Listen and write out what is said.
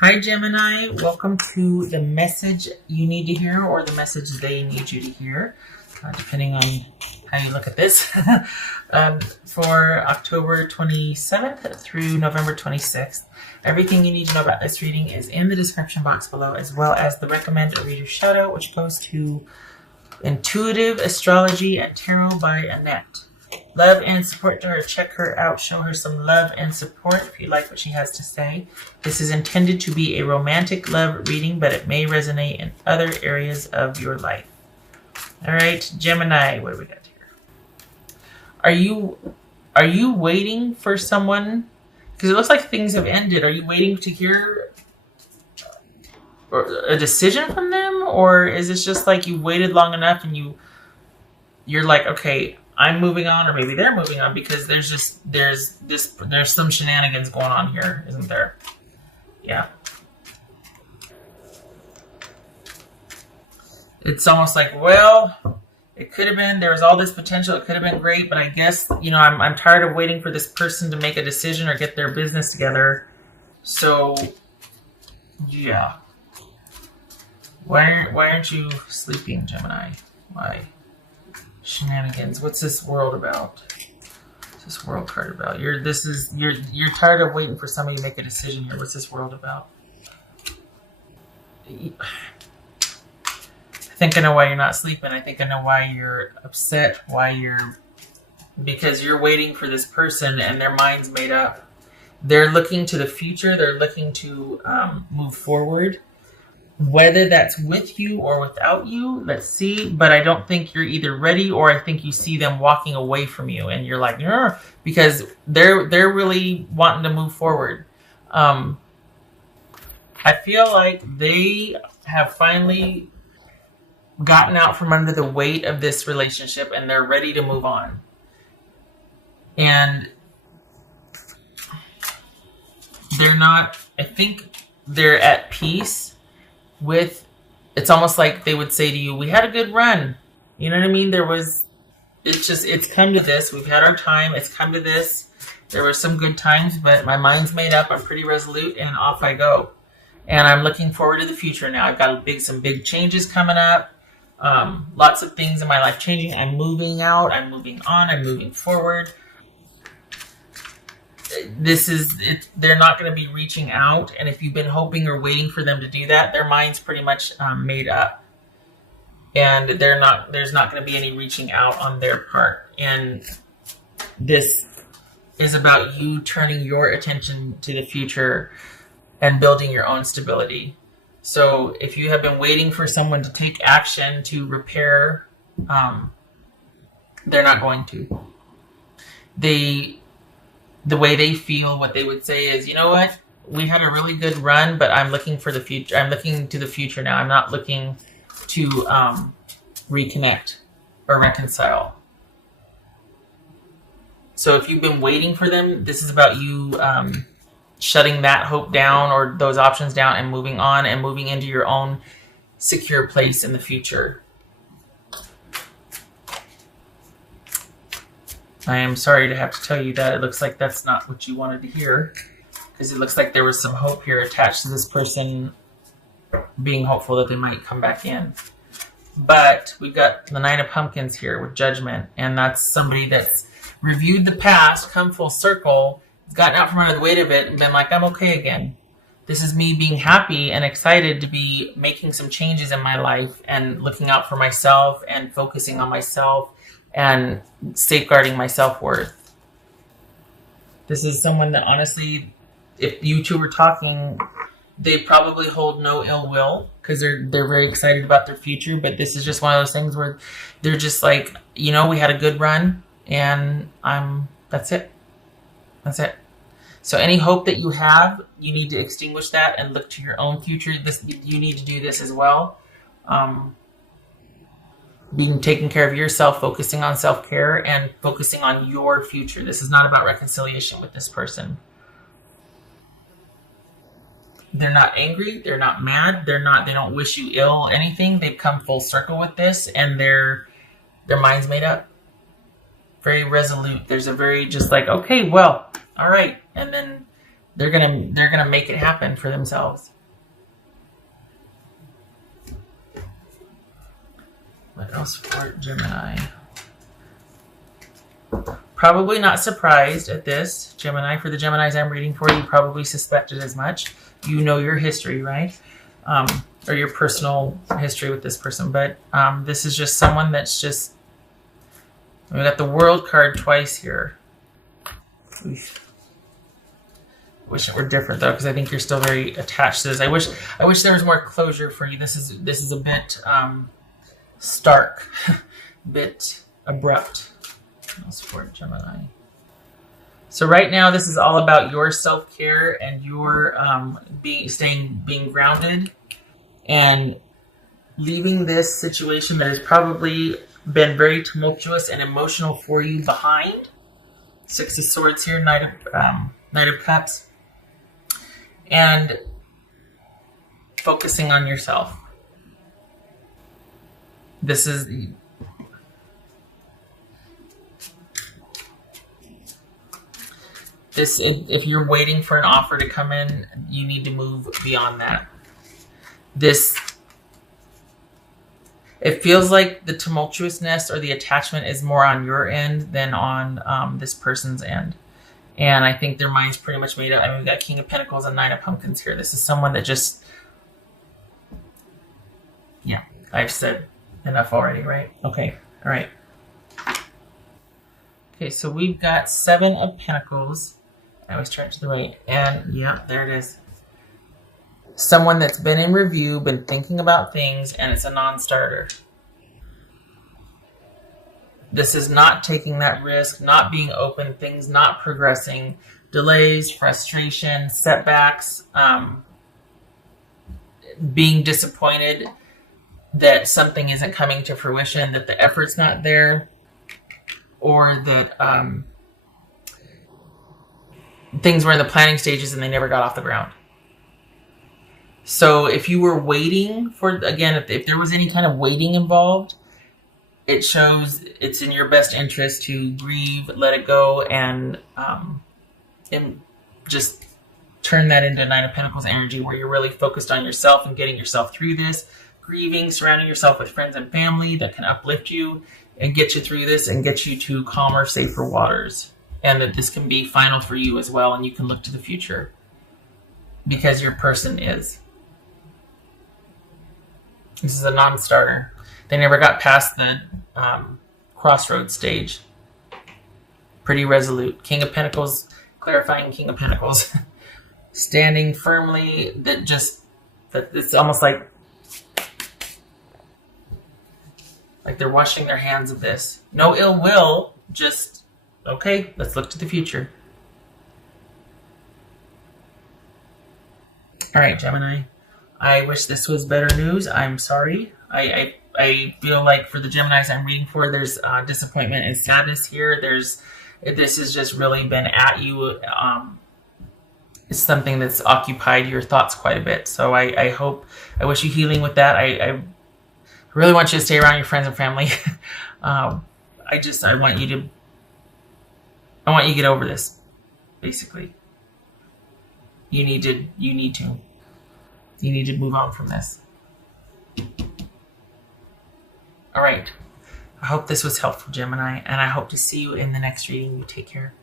Hi, Gemini. Welcome to the message you need to hear or the message they need you to hear, depending on how you look at this, for October 27th through November 26th. Everything you need to know about this reading is in the description box below, as well as the recommended reader shout out, which goes to Intuitive Astrology and Tarot by Annette. Love and support to her. Check her out. Show her some love and support if you like what she has to say. This is intended to be a romantic love reading, but it may resonate in other areas of your life. All right, Gemini, what do we got here? Are you waiting for someone? Because it looks like things have ended. Are you waiting to hear a decision from them, or is this just like you waited long enough and you're like, okay, I'm moving on, or maybe they're moving on, because there's some shenanigans going on here, isn't there? Yeah. It's almost like, well, it could have been, there was all this potential, it could have been great, but I guess, I'm tired of waiting for this person to make a decision or get their business together. So, yeah. Why aren't you sleeping, Gemini? Why? Shenanigans. What's this world about? What's this world card about? You're tired of waiting for somebody to make a decision here. What's this world about? I think I know why you're not sleeping. I think I know why you're upset. Because you're waiting for this person and their mind's made up. They're looking to the future. They're looking to move forward. Whether that's with you or without you, let's see. But I don't think you're either ready, or I think you see them walking away from you, and you're like, "Arr," because they're really wanting to move forward. I feel like they have finally gotten out from under the weight of this relationship, and they're ready to move on. And they're not. I think they're at peace with, it's almost like they would say to you, we had a good run. You know what I mean? It's come to this. We've had our time. It's come to this. There were some good times, but my mind's made up. I'm pretty resolute, and off I go. And I'm looking forward to the future now. I've got some big changes coming up. Lots of things in my life changing. I'm moving out. I'm moving on. I'm moving forward. They're not going to be reaching out, and if you've been hoping or waiting for them to do that, their mind's pretty much made up, and there's not going to be any reaching out on their part. And this is about you turning your attention to the future and building your own stability. So if you have been waiting for someone to take action to repair, they're not going to. The way they feel, what they would say is, you know what? We had a really good run, but I'm looking for the future. I'm looking to the future now. I'm not looking to reconnect or reconcile. So if you've been waiting for them, this is about you shutting that hope down or those options down and moving on and moving into your own secure place in the future. I am sorry to have to tell you that. It looks like that's not what you wanted to hear, because it looks like there was some hope here attached to this person being hopeful that they might come back in. But we've got the Nine of Pumpkins here with Judgment, and that's somebody that's reviewed the past, come full circle, gotten out from under the weight of it, and been like, I'm okay again. This is me being happy and excited to be making some changes in my life and looking out for myself and focusing on myself and safeguarding my self-worth. This is someone that honestly, if you two were talking, they probably hold no ill will, because they're very excited about their future. But this is just one of those things where they're just like, we had a good run, and that's it. That's it. So any hope that you have, you need to extinguish that and look to your own future. You need to do this as well. Taking care of yourself, focusing on self-care, and focusing on your future. This is not about reconciliation with this person. They're not angry. They're not mad. They don't wish you ill anything. They've come full circle with this, and their mind's made up. Very resolute. There's a very just like, okay, well, all right. And then They're gonna make it happen for themselves. What else for Gemini? Probably not surprised at this, Gemini. For the Geminis I'm reading for, you probably suspected as much. You know your history, right? Or your personal history with this person. But this is just someone that's just... We got the World card twice here. Wish it were different though, because I think you're still very attached to this. I wish there was more closure for you. This is a bit stark, bit abrupt. Let's support Gemini. So right now, this is all about your self-care and your being grounded and leaving this situation that has probably been very tumultuous and emotional for you behind. Six of Swords here, Knight of Cups, and focusing on yourself. This is... if you're waiting for an offer to come in, you need to move beyond that. It feels like the tumultuousness or the attachment is more on your end than on this person's end. And I think their mind's pretty much made up. I mean, we've got King of Pentacles and Nine of Pumpkins here. This is someone that just... Yeah, I've said enough already, right? Okay, all right. Okay, so we've got Seven of Pentacles. I always turn to the right. And yeah, there it is. Someone that's been in review, been thinking about things, and it's a non-starter. This is not taking that risk, not being open, things not progressing, delays, frustration, setbacks, being disappointed that something isn't coming to fruition, that the effort's not there, or that things were in the planning stages and they never got off the ground. So if you were waiting for, again, if there was any kind of waiting involved, it shows it's in your best interest to grieve, let it go, and just turn that into Nine of Pentacles energy where you're really focused on yourself and getting yourself through this, grieving, surrounding yourself with friends and family that can uplift you and get you through this and get you to calmer, safer waters. And that this can be final for you as well, and you can look to the future because your person is. This is a non-starter. They never got past the crossroads stage. Pretty resolute. King of Pentacles, clarifying King of Pentacles. Standing firmly, that it's almost like they're washing their hands of this. No ill will, just, okay, let's look to the future. All right, Gemini. I wish this was better news. I'm sorry. I feel like for the Geminis I'm reading for, there's disappointment and sadness here. This has just really been at you. It's something that's occupied your thoughts quite a bit. So I wish you healing with that. I really want you to stay around your friends and family. I want you to get over this, basically. You need to move on from this. All right. I hope this was helpful, Gemini, and I hope to see you in the next reading. You take care.